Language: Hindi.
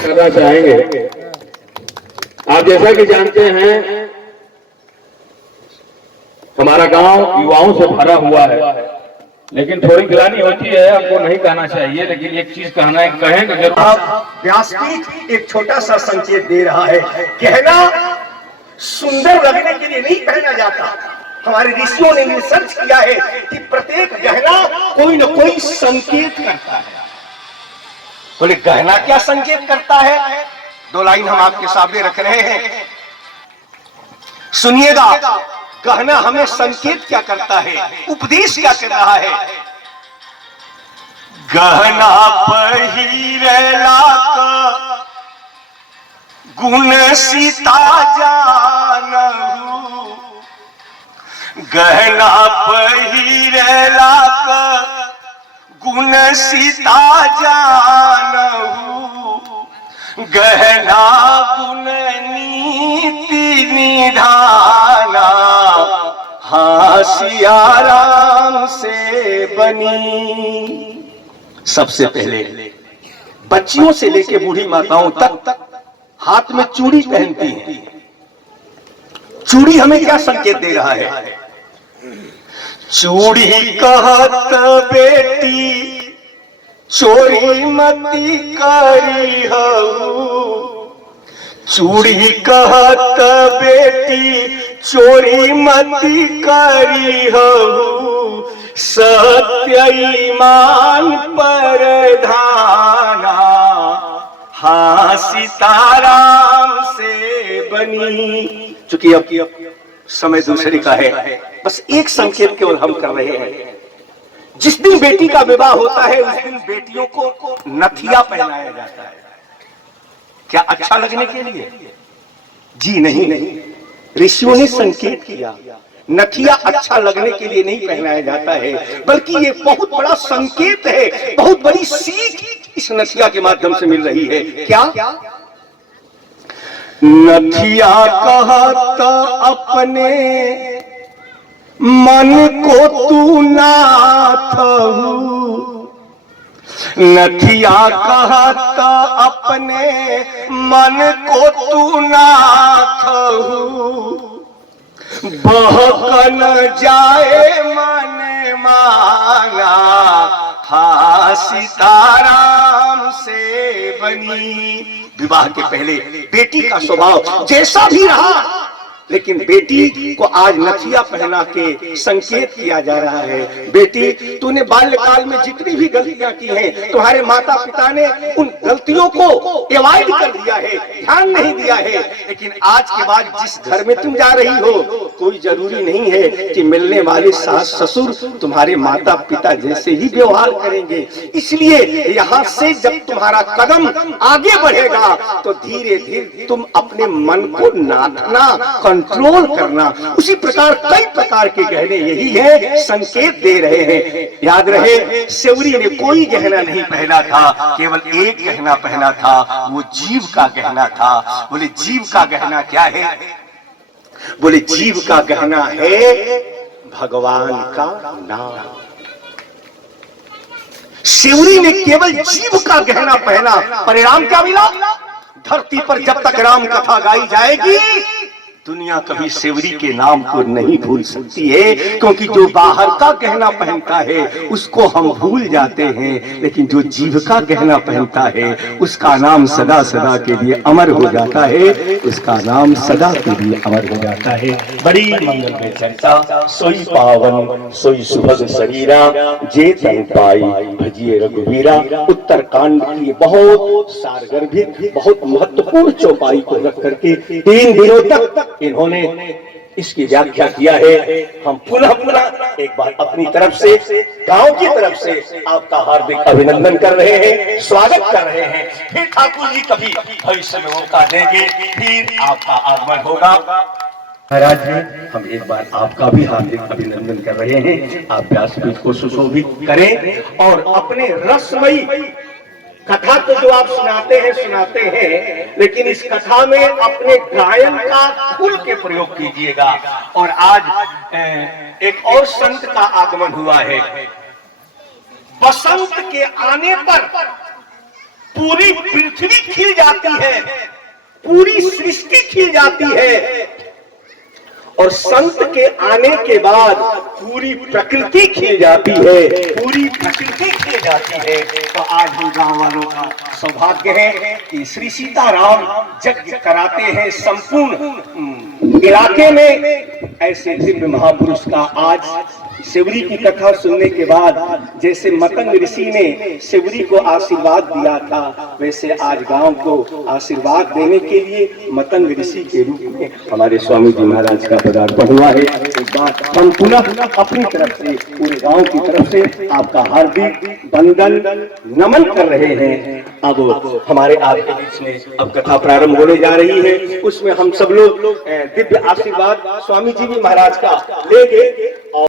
करना चाहेंगे। आप जैसा कि जानते हैं हमारा गांव युवाओं से भरा हुआ है, लेकिन थोड़ी गिलानी होती है, आपको नहीं कहना चाहिए, लेकिन एक चीज कहना है, कहें कि जरूर। व्यासपीठ एक छोटा सा संकेत दे रहा है। कहना सुंदर लगने के लिए नहीं पहना जाता। हमारे ऋषियों ने रिसर्च किया है कि प्रत्येक गहना कोई न कोई संकेत करता है। बोले गहना क्या संकेत करता है? दो लाइन हम आपके सामने रख रहे हैं, सुनिएगा। गहना हमें संकेत क्या करता है, उपदेश क्या कर रहा है। गहना पहिरेला का गुण सीता जानहु, गहना पहिरेला का गुण सीता जानहु, गहना गुण नीति निधाना, हाँ सिया राम से बनी। सबसे पहले बच्चियों से लेके बूढ़ी माताओं तक हाथ में चूड़ी पहनती हैं। चूड़ी हमें क्या संकेत दे रहा है? चूड़ी कहत बेटी चोरी मती करी हऊ, चूड़ी कहत बेटी चोरी मती करी हऊ, सत्य ईमान पर धाना, हाँ सीताराम से बनी। चूंकि अब समय दूसरे का है, बस एक संकेत केवल हम कर रहे हैं। जिस दिन बेटी का विवाह होता है उस दिन बेटियों को नथिया पहनाया जाता है। क्या अच्छा लगने के लिए? जी नहीं, ऋषियों ने संकेत किया नथिया अच्छा लगने के लिए नहीं पहनाया जाता है, बल्कि ये बहुत बड़ा संकेत है, बहुत बड़ी सीख इस नथिया के माध्यम से मिल रही है। क्या? नथिया कहत अपने मन को तू नाथ हूँ, नथिया कहत अपने मन को तू नाथ हूँ, बहकन जाए मन मांगा, हाँ सीताराम से बनी। विवाह के पहले बेटी का स्वभाव जैसा भी रहा, लेकिन बेटी को आज नथिया पहना के संकेत किया जा रहा है। बेटी, तूने बाल्यकाल में जितनी भी गलतियां की हैं, तुम्हारे माता पिता ने उन गलतियों को अवॉइड कर दिया है, ध्यान नहीं दिया है, लेकिन आज के बाद जिस घर में तुम जा रही हो, कोई जरूरी नहीं है कि मिलने वाले सास ससुर तुम्हारे माता पिता जैसे ही व्यवहार करेंगे। इसलिए यहाँ से जब तुम्हारा कदम आगे बढ़ेगा तो धीरे धीरे तुम अपने मन को नाथना, कंट्रोल करना। उसी प्रकार कई प्रकार के गहने यही है, संकेत दे रहे हैं। याद रहे, सेवरी ने कोई गहना नहीं पहना था, केवल एक गहना पहना था, वो जीव का गहना था। बोले जीव का गहना क्या है? बोले जीव का गहना है भगवान का नाम। सेवरी ने केवल जीव का गहना पहना, परिणाम क्या मिला? धरती पर जब तक राम कथा गाई जाएगी दुनिया कभी सेवरी के नाम को नहीं भूल सकती है, क्योंकि जो बाहर का गहना पहनता है उसको हम भूल जाते हैं, लेकिन जो जीव का गहना पहनता है उसका नाम सदा सदा के लिए अमर हो जाता है, उसका नाम सदा के लिए अमर हो जाता है। बड़ी मंगल में चर्चा सोई पावन सोई सुभग शरीरा जे तन पाई भजिए रघुवीरा। उत्तरकांड की बहुत सारगर्भित बहुत महत्वपूर्ण चौपाई को रख करके 3 दिनों तक इन्होंने इसकी व्याख्या किया है। हम पुनः एक बार अपनी तरफ से गांव की तरफ से आपका हार्दिक अभिनंदन कर रहे हैं, स्वागत कर रहे हैं। फिर ठाकुर जी कभी भविष्य में मौका देंगे, फिर आपका आगमन होगा। महाराज जी, हम एक बार आपका भी हार्दिक अभिनंदन कर रहे हैं। आप व्यासपीठ को सुशोभित करें और अपने रसमयी कथा तो जो आप सुनाते हैं, लेकिन इस कथा में अपने गायन का खुल के प्रयोग कीजिएगा। और आज एक और संत का आगमन हुआ है। बसंत के आने पर पूरी पृथ्वी खिल जाती है, पूरी सृष्टि खिल जाती है, और संत के आने के बाद पूरी प्रकृति खिल जाती है, पूरी प्रकृति खिल जाती है। तो आज हम गांव वालों का सौभाग्य है कि श्री सीताराम यज्ञ कराते हैं संपूर्ण इलाके में। ऐसे दिव्य महापुरुष का आज शिवरी की कथा सुनने के बाद जैसे मतंग ऋषि ने शिवरी को आशीर्वाद दिया था, वैसे आज गांव को आशीर्वाद देने के लिए मतंग ऋषि के रूप में हमारे स्वामी जी महाराज का पदार्पण हुआ है। एक बात हम पुनः अपनी तरफ से पूरे गांव की तरफ से आपका हार्दिक वंदन नमन कर रहे हैं। अब हमारे आपके बीच में अब कथा प्रारंभ होने जा रही है, उसमें हम सब लोग दिव्य आशीर्वाद स्वामी जी महाराज का लेंगे।